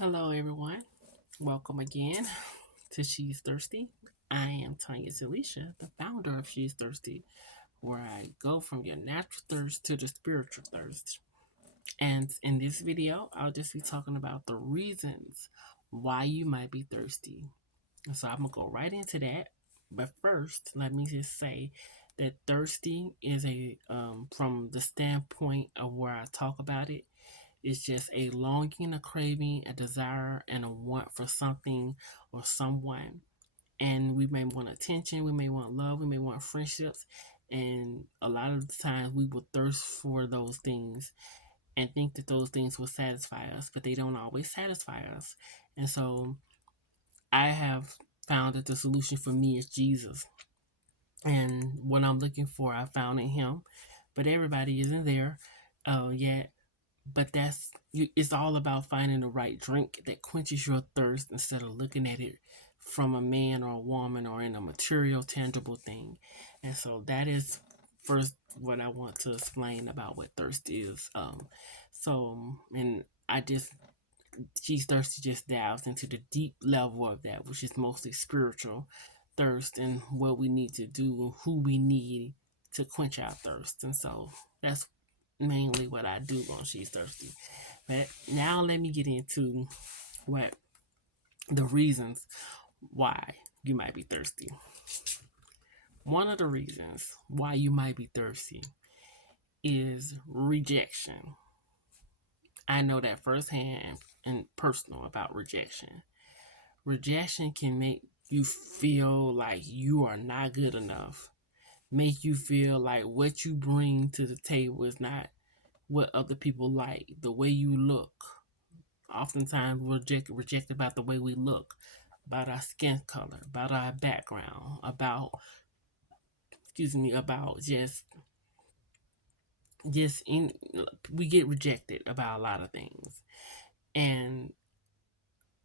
Hello, everyone. Welcome again to She's Thirsty. I am Tanya Zalisha, the founder of She's Thirsty, where I go from your natural thirst to the spiritual thirst. And in this video, I'll just be talking about the reasons why you might be thirsty. So I'm going to go right into that. But first, let me just say that thirsty is from the standpoint of where I talk about it, it's just a longing, a craving, a desire, and a want for something or someone. And we may want attention, we may want love, we may want friendships. And a lot of the times we will thirst for those things and think that those things will satisfy us, but they don't always satisfy us. And so I have found that the solution for me is Jesus. And what I'm looking for, I found in Him. But everybody isn't there yet. But it's all about finding the right drink that quenches your thirst instead of looking at it from a man or a woman or in a material, tangible thing. And so that is first what I want to explain about what thirst is. And I just, She's Thirsty just dives into the deep level of that, which is mostly spiritual thirst and what we need to do and who we need to quench our thirst. And so that's mainly what I do on She's Thirsty. But now let me get into what the reasons why you might be thirsty. One of the reasons why you might be thirsty is rejection. I know that firsthand and personal about rejection. Rejection can make you feel like you are not good enough, make you feel like what you bring to the table is not what other people like, the way you look. Oftentimes we're rejected about the way we look, about our skin color, about our background, about just in we get rejected about a lot of things. And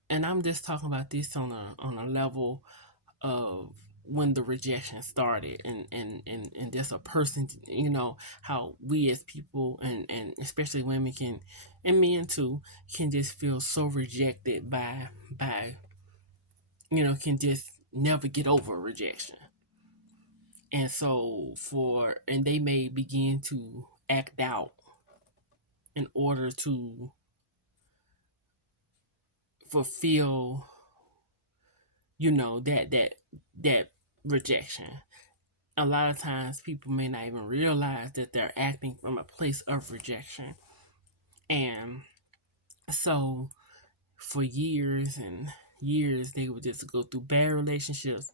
I'm just talking about this on a level of when the rejection started and just a person, how we as people and especially women can, and men too, can just feel so rejected by can just never get over rejection. And so and they may begin to act out in order to fulfill, that rejection. A lot of times people may not even realize that they're acting from a place of rejection. And so for years and years they would just go through bad relationships.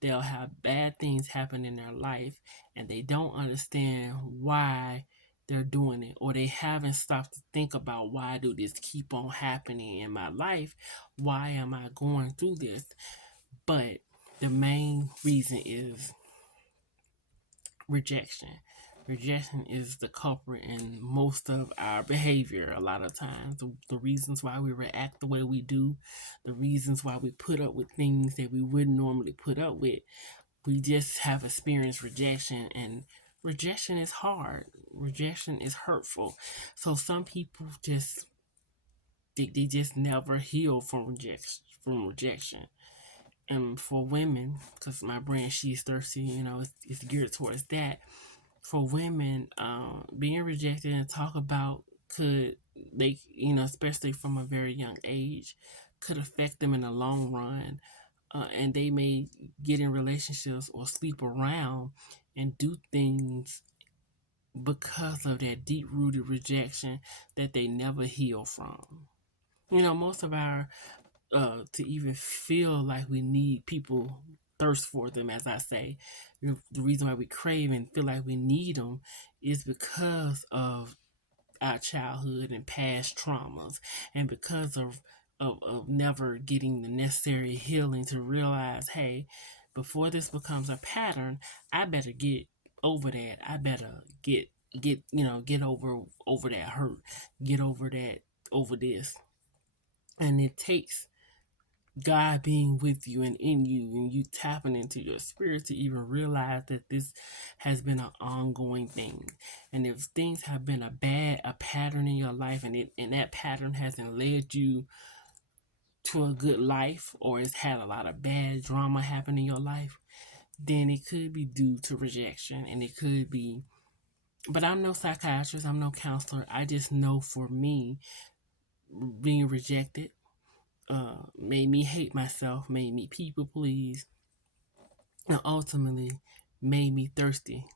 They'll have bad things happen in their life and they don't understand why they're doing it, or they haven't stopped to think about, why do this keep on happening in my life? Why am I going through this? But the main reason is rejection. Rejection is the culprit in most of our behavior. A lot of times, the reasons why we react the way we do, the reasons why we put up with things that we wouldn't normally put up with, we just have experienced rejection. And rejection is hard. Rejection is hurtful. So some people just they just never heal from rejection. And for women, because my brand She's Thirsty, it's geared towards that. For women, being rejected and talk about could they, especially from a very young age, could affect them in the long run. And they may get in relationships or sleep around and do things because of that deep rooted rejection that they never heal from. Most of our to even feel like we need people, thirst for them, as I say. The reason why we crave and feel like we need them is because of our childhood and past traumas, and because of never getting the necessary healing to realize, hey, before this becomes a pattern, I better get over that. I better get over that hurt, get over this. And it takes God being with you and in you, and you tapping into your spirit to even realize that this has been an ongoing thing. And if things have been a pattern in your life, and that pattern hasn't led you to a good life, or it's had a lot of bad drama happen in your life, then it could be due to rejection. And it could be, but I'm no psychiatrist, I'm no counselor. I just know for me, being rejected made me hate myself, made me people please, and ultimately made me thirsty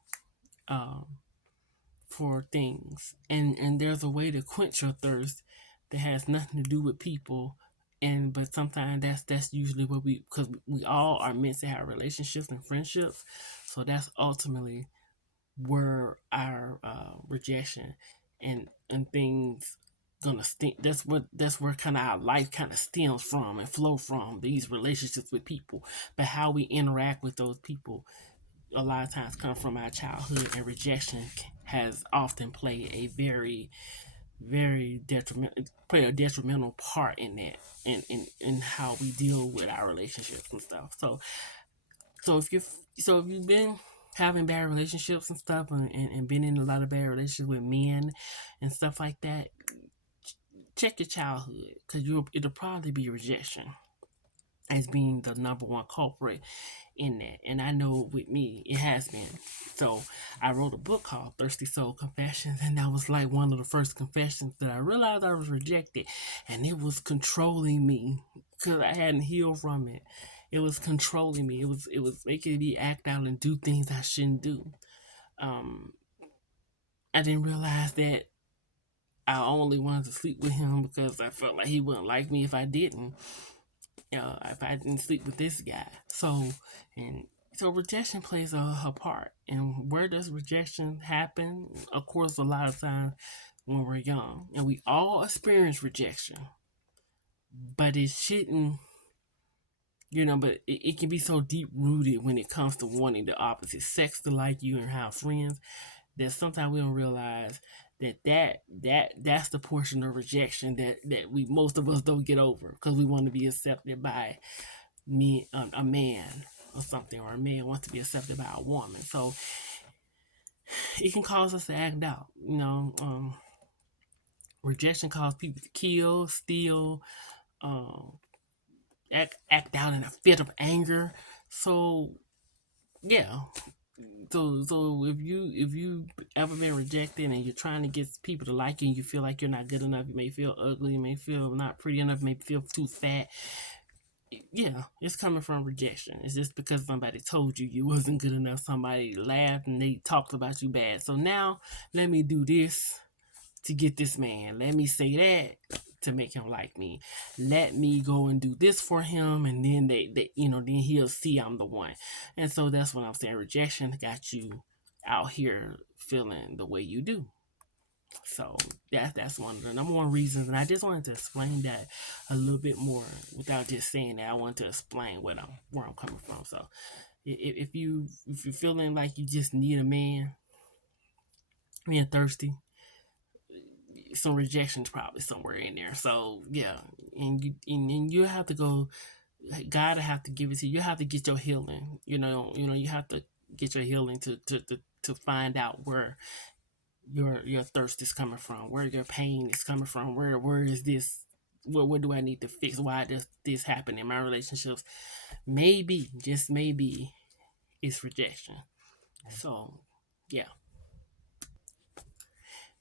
um, for things. And there's a way to quench your thirst that has nothing to do with people. And but sometimes that's usually what we, because we all are meant to have relationships and friendships. So that's ultimately where our rejection and things gonna stem. That's where kind of our life kind of stems from and flow from, these relationships with people. But how we interact with those people a lot of times come from our childhood, and rejection has often played a very detrimental part in that, in how we deal with our relationships and stuff. So if you've been having bad relationships and stuff, and been in a lot of bad relationships with men and stuff like that, check your childhood, because it'll probably be rejection as being the number one culprit in that. And I know with me, it has been. So I wrote a book called Thirsty Soul Confessions, and that was like one of the first confessions that I realized I was rejected, and it was controlling me because I hadn't healed from it. It was controlling me. It was making me act out and do things I shouldn't do. Um, I didn't realize that I only wanted to sleep with him because I felt like he wouldn't like me if I didn't. If I didn't sleep with this guy. And so rejection plays a part. And where does rejection happen? Of course, a lot of times when we're young, and we all experience rejection, but it shouldn't. But it can be so deep rooted when it comes to wanting the opposite sex to like you and have friends, that sometimes we don't realize that's the portion of rejection that we, most of us, don't get over, because we want to be accepted by a man or something, or a man wants to be accepted by a woman. So it can cause us to act out. Rejection causes people to kill, steal, um, act out in a fit of anger. So yeah. So if you ever been rejected and you're trying to get people to like you, and you feel like you're not good enough, you may feel ugly, you may feel not pretty enough, you may feel too fat. Yeah, it's coming from rejection. It's just because somebody told you wasn't good enough. Somebody laughed and they talked about you bad. So now let me do this to get this man. Let me say that to make him like me. Let me go and do this for him, and then then he'll see I'm the one. And so that's what I'm saying. Rejection got you out here feeling the way you do. So that's one of the number one reasons, and I just wanted to explain that a little bit more without just saying that. I want to explain where I'm coming from. So if you're feeling like you just need a man, being thirsty, some rejection's probably somewhere in there. So yeah, and you have to go. God will have to give it to you. You have to get your healing. You have to get your healing to find out where your thirst is coming from, where your pain is coming from, where is this, what do I need to fix, why does this happen in my relationships. Maybe, just maybe, it's rejection. So yeah.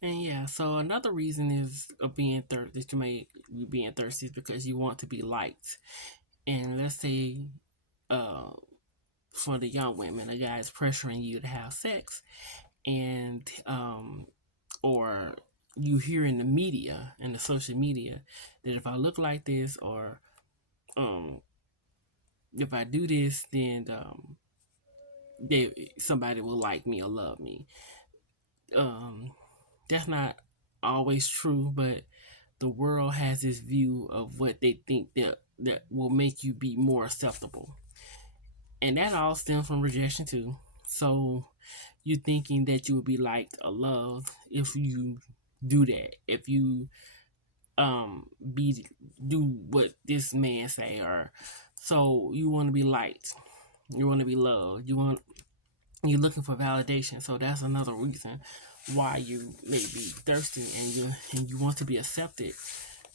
And yeah, so another reason is of being that you may be being thirsty is because you want to be liked. And let's say uh for the young women, a guy is pressuring you to have sex, and or you hear in the media, in the social media, that if I look like this, or um if I do this, then somebody will like me or love me. um that's not always true, but the world has this view of what they think that will make you be more acceptable, and that all stems from rejection too. So you're thinking that you will be liked or loved if you do that, if you be do what this man say, or so you want to be liked, you want to be loved, you're looking for validation. So that's another reason why you may be thirsty, and you want to be accepted.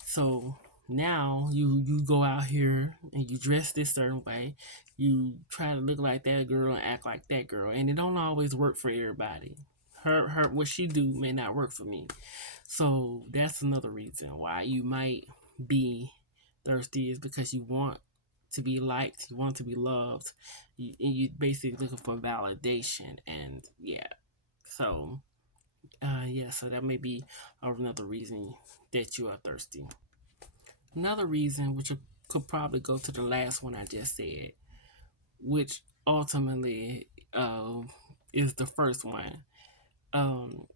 So now you go out here and you dress this certain way, you try to look like that girl and act like that girl, and it don't always work for everybody. Her what she do may not work for me. So that's another reason why you might be thirsty, is because you want to be liked, you want to be loved, and you basically looking for validation. And yeah, so yeah, so that may be another reason that you are thirsty. Another reason, which could probably go to the last one I just said, which ultimately is the first one. Um,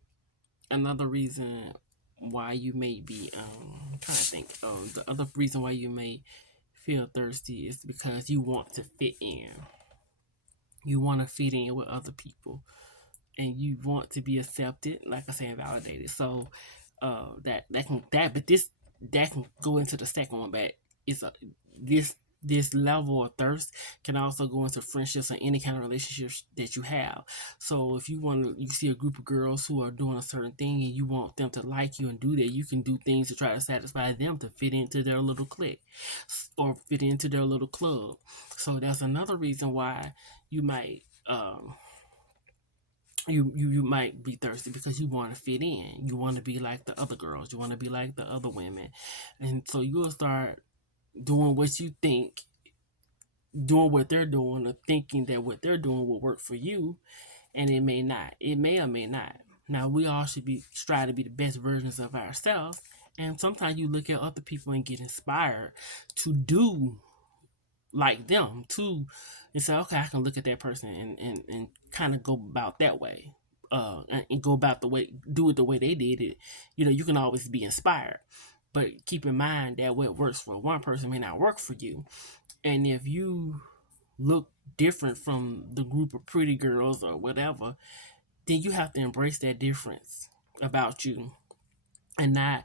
Another reason why you may be I'm trying to think. The other reason why you may feel thirsty is because you want to fit in. You want to fit in with other people, and you want to be accepted, like I said, validated. So that can that but this that can go into the second one, but it's a this this level of thirst can also go into friendships or any kind of relationships that you have. So if you see a group of girls who are doing a certain thing and you want them to like you and do that, you can do things to try to satisfy them to fit into their little clique or fit into their little club. So that's another reason why you might you might be thirsty, because you want to fit in. You want to be like the other girls. You want to be like the other women, and so you'll start doing what you think, doing what they're doing, or thinking that what they're doing will work for you, and it may not. It may or may not. Now we all should be try to be the best versions of ourselves, and sometimes you look at other people and get inspired to do like them too, and say, okay, I can look at that person and kind of go about that way, and go about the way, do it the way they did it. You can always be inspired, but keep in mind that what works for one person may not work for you. And if you look different from the group of pretty girls or whatever, then you have to embrace that difference about you, and not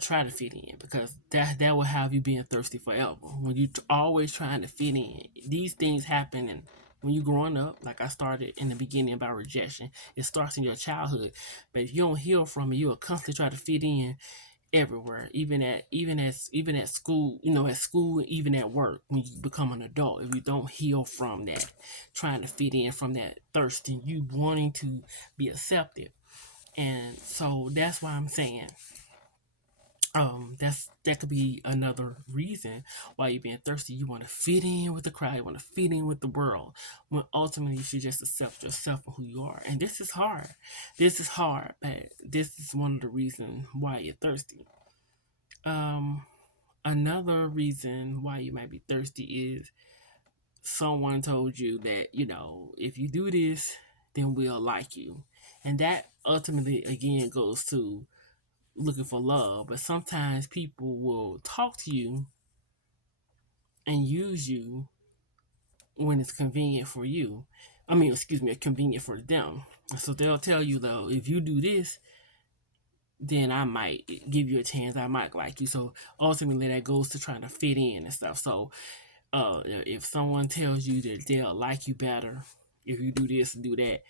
try to fit in, because that will have you being thirsty forever. When you always trying to fit in, these things happen, and when you growing up, like I started in the beginning about rejection, it starts in your childhood. But if you don't heal from it, you'll constantly try to fit in everywhere, even at school, at school, even at work. When you become an adult, if you don't heal from that, trying to fit in, from that thirst and you wanting to be accepted. And so that's why I'm saying, that could be another reason why you're being thirsty. You want to fit in with the crowd, you want to fit in with the world, when ultimately you should just accept yourself for who you are. And this is hard, but this is one of the reasons why you're thirsty. um Another reason why you might be thirsty is someone told you that, if you do this, then we'll like you. And that ultimately again goes to looking for love. But sometimes people will talk to you and use you when it's convenient for you. I mean, excuse me, convenient for them. So they'll tell you, though, if you do this, then I might give you a chance. I might like you. So ultimately, that goes to trying to fit in and stuff. So if someone tells you that they'll like you better if you do this and do that,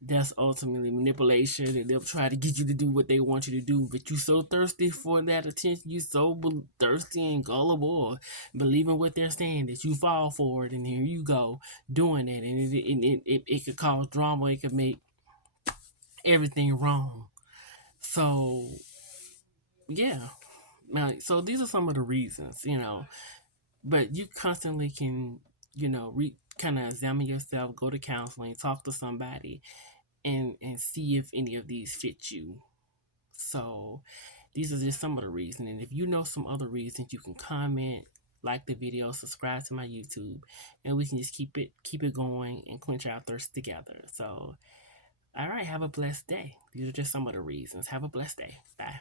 that's ultimately manipulation, and they'll try to get you to do what they want you to do. But you so thirsty for that attention, you so thirsty and gullible, or believing what they're saying, that you fall for it, and here you go doing it, and it could cause drama. It could make everything wrong. So yeah, now, so these are some of the reasons, but you constantly can, kind of examine yourself, go to counseling, talk to somebody, and see if any of these fit you. So these are just some of the reasons. And if you know some other reasons, you can comment, like the video, subscribe to my YouTube, and we can just keep it going and quench our thirst together. So all right, have a blessed day. These are just some of the reasons. Have a blessed day. Bye.